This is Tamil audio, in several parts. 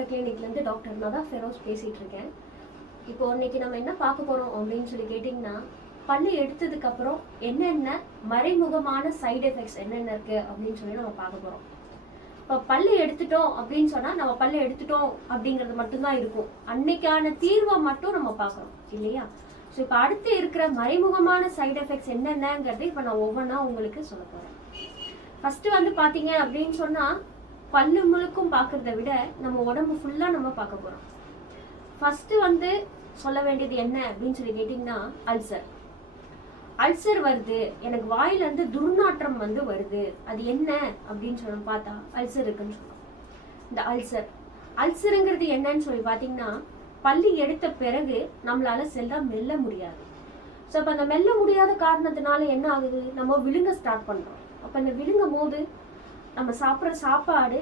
டென்டல் கிளினிக்லேருந்து டாக்டர் NADHA FEROZ பேசிகிட்டு இருக்கேன். இப்போ இன்னைக்கு நம்ம என்ன பார்க்க போகிறோம் அப்படின்னு சொல்லி கேட்டிங்கன்னா, பல்லு எடுத்ததுக்கப்புறம் என்னென்ன மறைமுகமான சைடு எஃபெக்ட்ஸ் என்னென்ன இருக்குது அப்படின்னு சொல்லி நம்ம பார்க்க போகிறோம். இப்போ பல்லு எடுத்துட்டோம் அப்படின்னு சொன்னால் நம்ம பல்லு எடுத்துட்டோம் அப்படிங்கிறது மட்டும்தான் இருக்கும். அன்னைக்கான தீர்வை மட்டும் நம்ம பார்க்குறோம் இல்லையா? ஸோ இப்போ அடுத்து இருக்கிற மறைமுகமான சைடு எஃபெக்ட்ஸ் என்னென்னங்கிறது இப்போ நான் ஒவ்வொன்றா உங்களுக்கு சொல்ல போகிறேன். ஃபஸ்ட்டு வந்து பார்த்தீங்க அப்படின்னு சொன்னால், பல்லு முழுக்கும் பார்க்குறத விட நம்ம உடம்பு ஃபுல்லாக நம்ம பார்க்க போகிறோம். ஃபஸ்ட்டு வந்து சொல்ல வேண்டியது என்ன அப்படின்னு சொல்லி கேட்டிங்கன்னா, அல்சர் வருது, எனக்கு வாயிலேருந்து துர்நாற்றம் வந்து வருது, அது என்ன அப்படின்னு சொல்லி பார்த்தா அல்சர் இருக்குன்னு சொல்லலாம். இந்த அல்சருங்கிறது என்னன்னு சொல்லி பார்த்தீங்கன்னா, பல்லு எடுத்த பிறகு நம்மளால செல்ல மெல்ல முடியாது. ஸோ அப்போ அந்த மெல்ல முடியாத காரணத்தினால என்ன ஆகுது, நம்ம விழுங்க ஸ்டார்ட் பண்ணுறோம். அப்போ அந்த விழுங்கும் போது நம்ம சாப்பிட்ற சாப்பாடு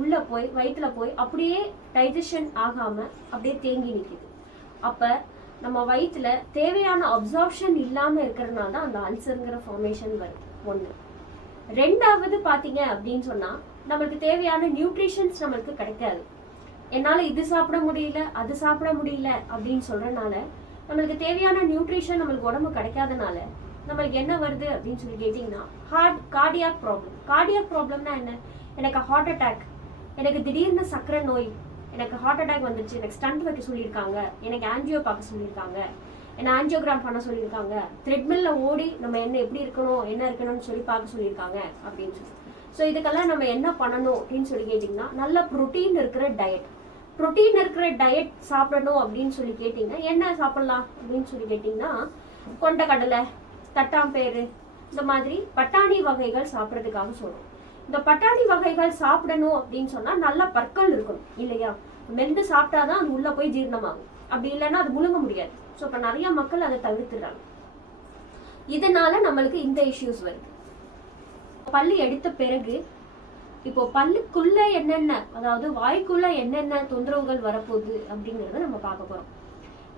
உள்ளே போய் வயிற்றுல போய் அப்படியே டைஜஷன் ஆகாமல் அப்படியே தேங்கி நிற்கிது. அப்போ நம்ம வயிற்றுல தேவையான அப்சார்ப்ஷன் இல்லாமல் இருக்கிறதுனால தான் அந்த அல்சருங்கிற ஃபார்மேஷன் வருது. ஒன்று. ரெண்டாவது பார்த்தீங்க அப்படின்னு சொன்னால், நம்மளுக்கு தேவையான நியூட்ரிஷன்ஸ் நம்மளுக்கு கிடைக்காது. என்னால் இது சாப்பிட முடியல அது சாப்பிட முடியல அப்படின்னு சொல்கிறனால நம்மளுக்கு தேவையான நியூட்ரிஷன் நம்மளுக்கு உடம்பு கிடைக்காதனால நம்மளுக்கு என்ன வருது அப்படின்னு சொல்லி கேட்டிங்கன்னா, கார்டியாக் ப்ராப்ளம்னா என்ன? எனக்கு ஹார்ட் அட்டாக், எனக்கு திடீர்னு சர்க்கரை நோய், எனக்கு ஹார்ட் அட்டாக் வந்துருச்சு, எனக்கு ஸ்டண்ட் வைக்க சொல்லியிருக்காங்க, எனக்கு ஆன்ஜியோ பார்க்க சொல்லியிருக்காங்க, என்னை ஆன்ஜியோகிராம் பண்ண சொல்லியிருக்காங்க, த்ரெட்மில்ல ஓடி நம்ம என்ன எப்படி இருக்கணும் என்ன இருக்கணும்னு சொல்லி பார்க்க சொல்லியிருக்காங்க அப்படின்னு சொல்லி. ஸோ இதுக்கெல்லாம் நம்ம என்ன பண்ணணும் அப்படின்னு சொல்லி கேட்டிங்கன்னா, நல்ல ப்ரோட்டீன் இருக்கிற டயட் சாப்பிடணும் அப்படின்னு சொல்லி கேட்டிங்கன்னா என்ன சாப்பிட்லாம் அப்படின்னு சொல்லி கேட்டிங்கன்னா, கொண்டக்கடலை, தட்டாம்பேரு, இந்த மாதிரி பட்டாணி வகைகள் சாப்பிட்றதுக்காக சொல்கிறோம். இந்த பட்டாணி வகைகள் சாப்பிடணும் அப்படின்னு சொன்னால் நல்ல பற்கள் இருக்கணும் இல்லையா? மென்று சாப்பிட்டாதான் அது உள்ளே போய் ஜீரணமாகும். அப்படி இல்லைன்னா அது முழுங்க முடியாது. ஸோ இப்போ நிறைய மக்கள் அதை தவிர்த்துறாங்க. இதனால நம்மளுக்கு இந்த இஷ்யூஸ் வருது. பல்லு எடுத்த பிறகு இப்போ பல்லுக்குள்ள என்னென்ன, அதாவது வாய்க்குள்ள என்னென்ன தொந்தரவுகள் வரப்போகுது அப்படிங்கிறத நம்ம பார்க்க போகிறோம்.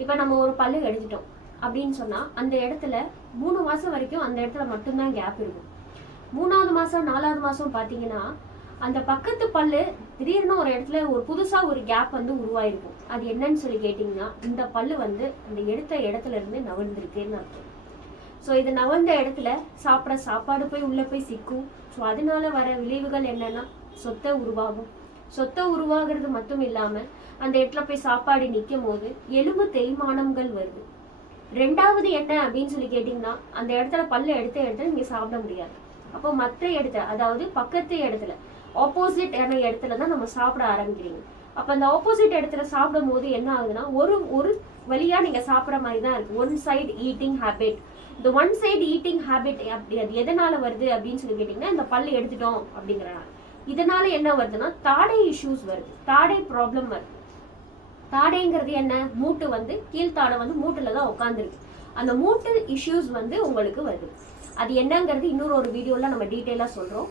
இப்போ நம்ம ஒரு பல்லு எடுத்துட்டோம் அப்படின்னு சொன்னால், அந்த இடத்துல 3 மாதம் வரைக்கும் அந்த இடத்துல மட்டும்தான் கேப் இருக்கும். 3ஆவது மாதம் 4ஆவது மாதம் பார்த்தீங்கன்னா அந்த பக்கத்து பல்லு திடீர்னு ஒரு இடத்துல ஒரு புதுசாக ஒரு கேப் வந்து உருவாயிருக்கும். அது என்னன்னு சொல்லி கேட்டிங்கன்னா, இந்த பல்லு வந்து அந்த எடுத்த இடத்துல இருந்து நவழ்ந்துருக்குன்னு அர்த்தம். ஸோ இது நவழ்ந்த இடத்துல சாப்பிட்ற சாப்பாடு போய் உள்ளே போய் சிக்கும். ஸோ அதனால வர விளைவுகள் என்னன்னா, சொத்தை உருவாகிறது மட்டும் இல்லாமல் அந்த இடத்துல போய் சாப்பாடு நிற்கும் போது எலும்பு தேய்மானங்கள் வருது. ரெண்டாவது என்ன அப்படின்னு சொல்லி கேட்டிங்கன்னா, அந்த இடத்துல பல்லு எடுத்த இடத்துல நீங்கள் சாப்பிட முடியாது. அப்போ மற்ற இடத்துல, அதாவது பக்கத்து இடத்துல ஆப்போசிட் இடத்துல தான் நம்ம சாப்பிட ஆரம்பிக்கிறீங்க. அப்போ அந்த ஆப்போசிட் இடத்துல சாப்பிடும் போது என்ன ஆகுதுன்னா, ஒரு வழியா நீங்க சாப்பிட்ற மாதிரி தான் இருக்கு. One side eating habit. இந்த ஒன் சைடு ஈட்டிங் ஹேபிட் அப்படி அது எதனால வருது அப்படின்னு சொல்லி கேட்டிங்கன்னா, இந்த பல்லு எடுத்துட்டோம் அப்படிங்கிறனால. இதனால என்ன வருதுன்னா, தாடை இஷ்யூஸ் வருது, தாடை ப்ராப்ளம் வருது. தாடைங்கிறது என்ன? மூட்டு வந்து கீழ்த்தாடை வந்து மூட்டுல தான் உட்காந்துருக்கு. அந்த மூட்டு இஷ்யூஸ் வந்து உங்களுக்கு வருது. அது என்னங்கிறது இன்னொரு ஒரு வீடியோல நம்ம டீட்டெயிலாக சொல்றோம்.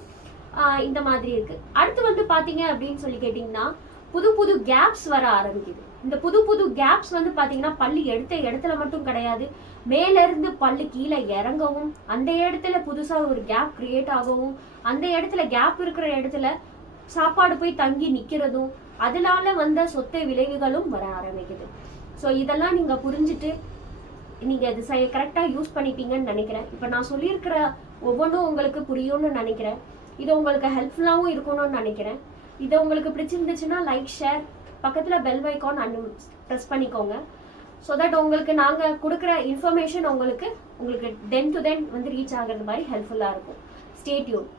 இந்த மாதிரி இருக்கு. அடுத்து வந்து பாத்தீங்க அப்படின்னு சொல்லி கேட்டிங்கன்னா, புது கேப்ஸ் வர ஆரம்பிக்குது. இந்த புது கேப்ஸ் வந்து பாத்தீங்கன்னா பல்லு எடுத்த இடத்துல மட்டும் கிடையாது, மேல இருந்து பல்லு கீழே இறங்கவும், அந்த இடத்துல புதுசா ஒரு கேப் கிரியேட் ஆகவும், அந்த இடத்துல கேப் இருக்கிற இடத்துல சாப்பாடு போய் தங்கி நிக்கிறதும், அதனால வந்த சொத்தை விளைவுகளும் வர ஆரம்பிக்குது. ஸோ இதெல்லாம் நீங்க புரிஞ்சுட்டு நீங்க இது கரெக்டா யூஸ் பண்ணிப்பீங்கன்னு நினைக்கிறேன். இப்போ நான் சொல்லியிருக்கிற ஒவ்வொன்றும் உங்களுக்கு புரியும்னு நினைக்கிறேன். இது உங்களுக்கு ஹெல்ப்ஃபுல்லாகவும் இருக்கணும்னு நினைக்கிறேன். இது உங்களுக்கு பிடிச்சிருந்துச்சுன்னா லைக், ஷேர், பக்கத்தில் பெல் ஐகான் ப்ரெஸ் பண்ணிக்கோங்க. ஸோ தட் உங்களுக்கு நாங்கள் கொடுக்குற இன்ஃபர்மேஷன் உங்களுக்கு டென் டு டென் வந்து ரீச் ஆகிறது மாதிரி ஹெல்ப்ஃபுல்லாக இருக்கும். Stay tune.